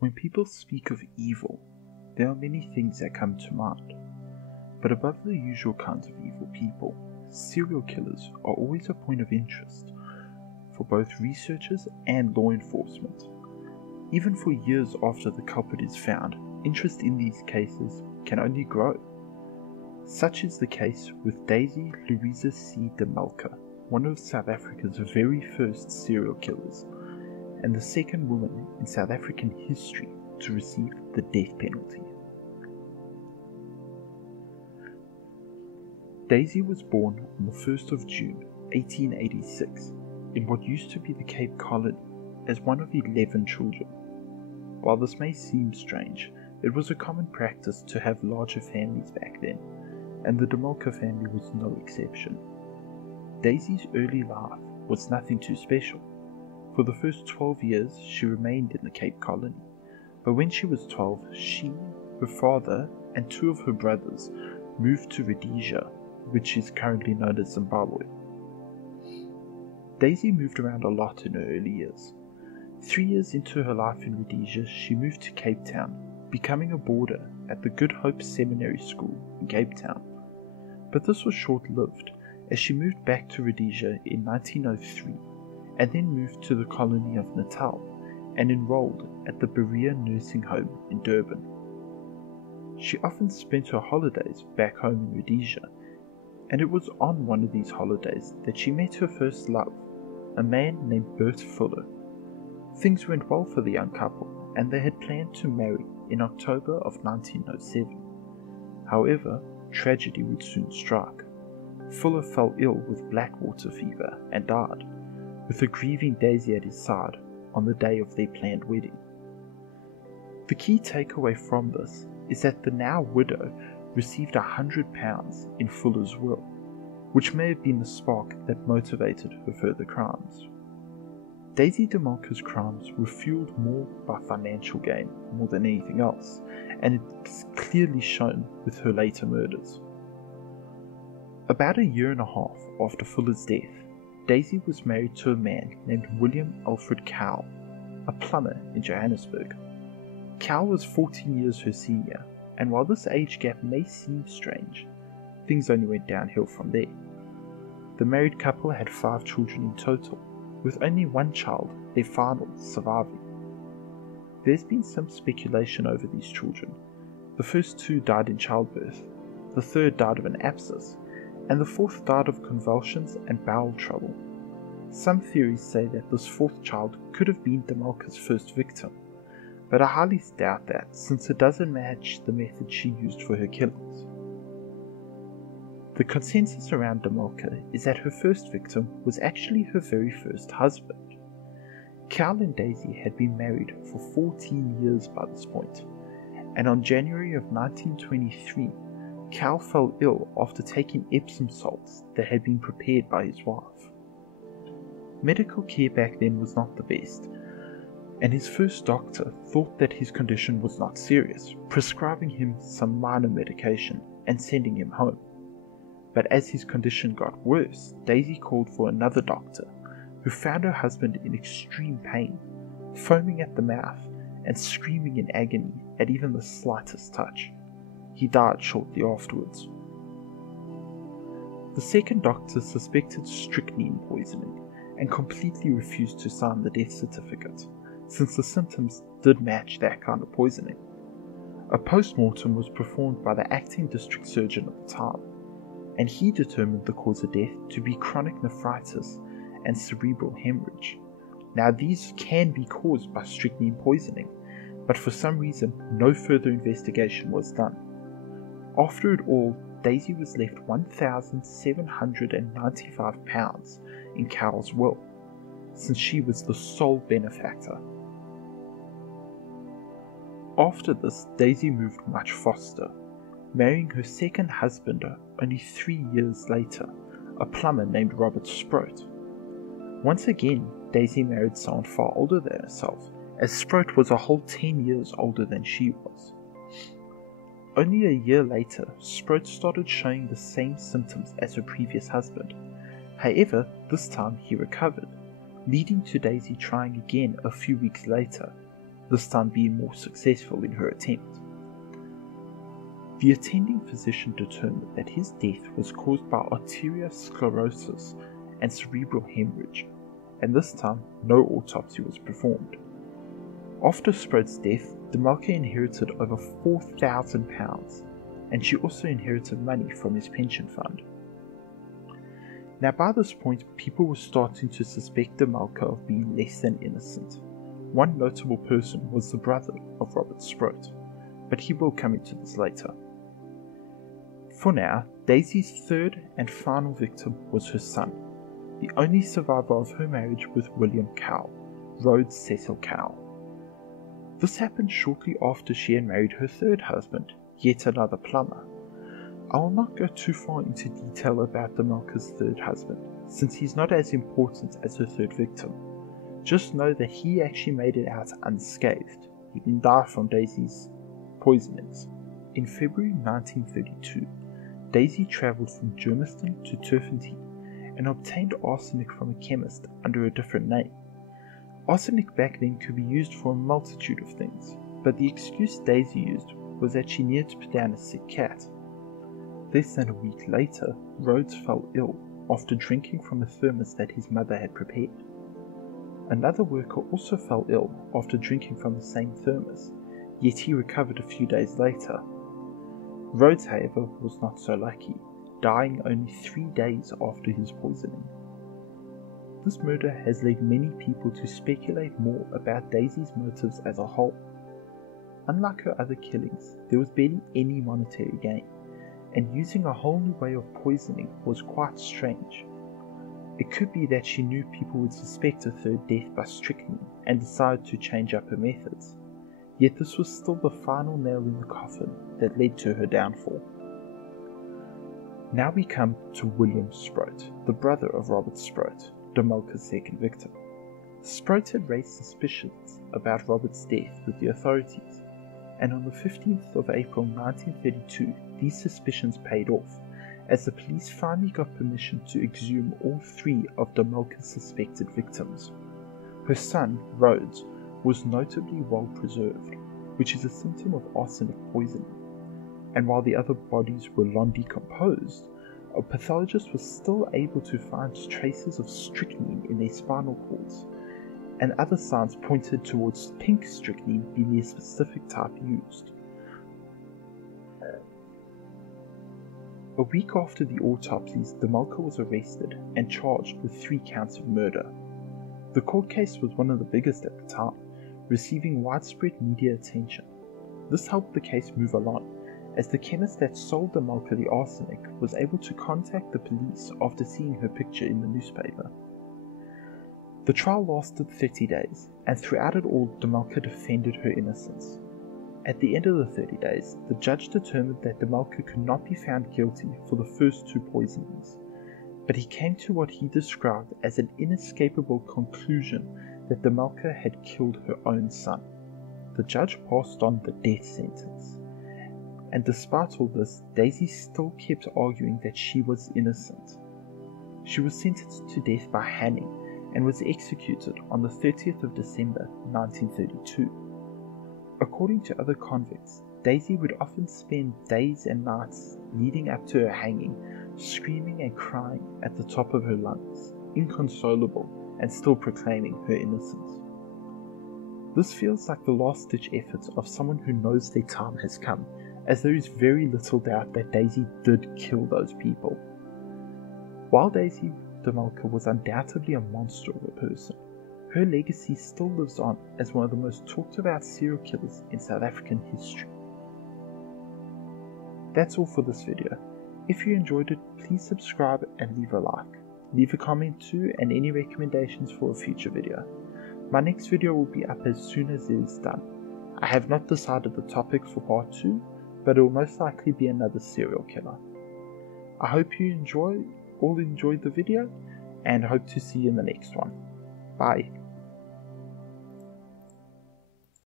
When people speak of evil, there are many things that come to mind. But above the usual kinds of evil people, serial killers are always a point of interest for both researchers and law enforcement. Even for years after the culprit is found, interest in these cases can only grow. Such is the case with Daisy Louisa C. de Melker, one of South Africa's very first serial killers, and the second woman in South African history to receive the death penalty. Daisy was born on the 1st of June 1886 in what used to be the Cape Colony as one of 11 children. While this may seem strange, it was a common practice to have larger families back then, and the de Melker family was no exception. Daisy's early life was nothing too special. For the first 12 years she remained in the Cape Colony, but when she was 12, she, her father, and 2 of her brothers moved to Rhodesia, which is currently known as Zimbabwe. Daisy moved around a lot in her early years. 3 years into her life in Rhodesia, she moved to Cape Town, becoming a boarder at the Good Hope Seminary School in Cape Town. But this was short-lived, as she moved back to Rhodesia in 1903, and then moved to the colony of Natal, and enrolled at the Berea Nursing Home in Durban. She often spent her holidays back home in Rhodesia, and it was on one of these holidays that she met her first love, a man named Bert Fuller. Things went well for the young couple, and they had planned to marry in October of 1907. However, tragedy would soon strike. Fuller fell ill with blackwater fever and died, with a grieving Daisy at his side on the day of their planned wedding. The key takeaway from this is that the now widow received £100 in Fuller's will, which may have been the spark that motivated her further crimes. Daisy de Melker's crimes were fueled more by financial gain more than anything else, and it's clearly shown with her later murders. About a year and a half after Fuller's death, Daisy was married to a man named William Alfred Cowell, a plumber in Johannesburg. Cowell was 14 years her senior, and while this age gap may seem strange, things only went downhill from there. The married couple had 5 children in total, with only one child, their final, surviving. There's been some speculation over these children. The first 2 died in childbirth, the third died of an abscess, and the fourth died of convulsions and bowel trouble. Some theories say that this 4th child could have been de Melker's first victim, but I highly doubt that, since it doesn't match the method she used for her killings. The consensus around de Melker is that her first victim was actually her very first husband. Cowell and Daisy had been married for 14 years by this point, and on January of 1923, Cowell fell ill after taking Epsom salts that had been prepared by his wife. Medical care back then was not the best, and his first doctor thought that his condition was not serious, prescribing him some minor medication and sending him home. But as his condition got worse, Daisy called for another doctor, who found her husband in extreme pain, foaming at the mouth and screaming in agony at even the slightest touch. He died shortly afterwards. The second doctor suspected strychnine poisoning and completely refused to sign the death certificate, since the symptoms did match that kind of poisoning. A post-mortem was performed by the acting district surgeon at the time, and he determined the cause of death to be chronic nephritis and cerebral hemorrhage. Now, these can be caused by strychnine poisoning, but for some reason no further investigation was done. After it all, Daisy was left £1,795 in Cowell's will, since she was the sole benefactor. After this, Daisy moved much faster, marrying her second husband only 3 years later, a plumber named Robert Sproat. Once again, Daisy married someone far older than herself, as Sproat was a whole 10 years older than she was. Only a year later, Sproat started showing the same symptoms as her previous husband. However, this time he recovered, leading to Daisy trying again a few weeks later, this time being more successful in her attempt. The attending physician determined that his death was caused by arteriosclerosis and cerebral hemorrhage, and this time no autopsy was performed. After Sproat's death, Melker inherited over £4,000, and she also inherited money from his pension fund. Now by this point, people were starting to suspect Melker of being less than innocent. One notable person was the brother of Robert Sproat, but he will come into this later. For now, Daisy's third and final victim was her son, the only survivor of her marriage with William Cowell, Rhodes Cecil Cowell. This happened shortly after she had married her third husband, yet another plumber. I will not go too far into detail about Melker's third husband, since he's not as important as her third victim. Just know that he actually made it out unscathed. He didn't die from Daisy's poisonings. In February 1932, Daisy travelled from Germiston to Turfentine and obtained arsenic from a chemist under a different name. Arsenic back then could be used for a multitude of things, but the excuse Daisy used was that she needed to put down a sick cat. Less than a week later, Rhodes fell ill after drinking from a thermos that his mother had prepared. Another worker also fell ill after drinking from the same thermos, yet he recovered a few days later. Rhodes, however, was not so lucky, dying only 3 days after his poisoning. This murder has led many people to speculate more about Daisy's motives as a whole. Unlike her other killings, there was barely any monetary gain, and using a whole new way of poisoning was quite strange. It could be that she knew people would suspect a third death by strychnine and decided to change up her methods. Yet this was still the final nail in the coffin that led to her downfall. Now we come to William Sproat, the brother of Robert Sproat, Melker's second victim. Sproat had raised suspicions about Robert's death with the authorities, and on the 15th of April 1932, these suspicions paid off, as the police finally got permission to exhume all 3 of Melker's suspected victims. Her son, Rhodes, was notably well preserved, which is a symptom of arsenic poisoning, and while the other bodies were long decomposed, a pathologist was still able to find traces of strychnine in their spinal cords, and other signs pointed towards pink strychnine being the specific type used. A week after the autopsies, Melker was arrested and charged with 3 counts of murder. The court case was one of the biggest at the time, receiving widespread media attention. This helped the case move along, as the chemist that sold Melker the arsenic was able to contact the police after seeing her picture in the newspaper. The trial lasted 30 days, and throughout it all, Melker defended her innocence. At the end of the 30 days, the judge determined that Melker could not be found guilty for the first 2 poisonings, but he came to what he described as an inescapable conclusion that Melker had killed her own son. The judge passed on the death sentence, and despite all this, Daisy still kept arguing that she was innocent. She was sentenced to death by hanging and was executed on the 30th of December 1932. According to other convicts, Daisy would often spend days and nights leading up to her hanging, screaming and crying at the top of her lungs, inconsolable and still proclaiming her innocence. This feels like the last-ditch efforts of someone who knows their time has come, as there is very little doubt that Daisy did kill those people. While Daisy Melker was undoubtedly a monster of a person, her legacy still lives on as one of the most talked about serial killers in South African history. That's all for this video. If you enjoyed it, please subscribe and leave a like. Leave a comment too, and any recommendations for a future video. My next video will be up as soon as it is done. I have not decided the topic for part 2, but it will most likely be another serial killer. I hope you all enjoyed the video, and hope to see you in the next one. Bye.